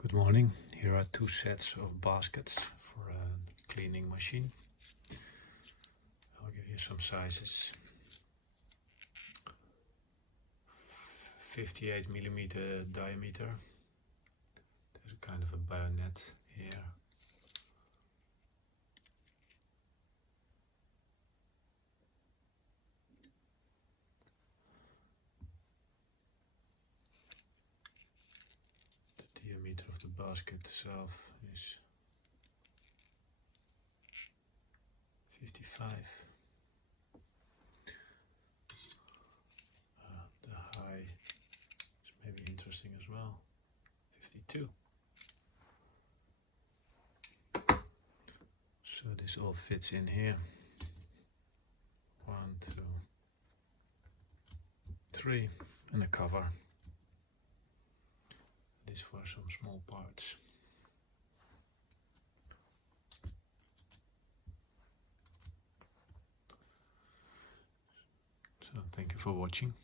Good morning. Here are two sets of baskets for a cleaning machine. I'll give you some sizes. 58mm diameter. There's a kind of a bayonet here. The diameter of the basket itself is 55. The high is maybe interesting as well, 52. So this all fits in here. 1, 2, 3, and a cover. This for some small parts. So thank you for watching.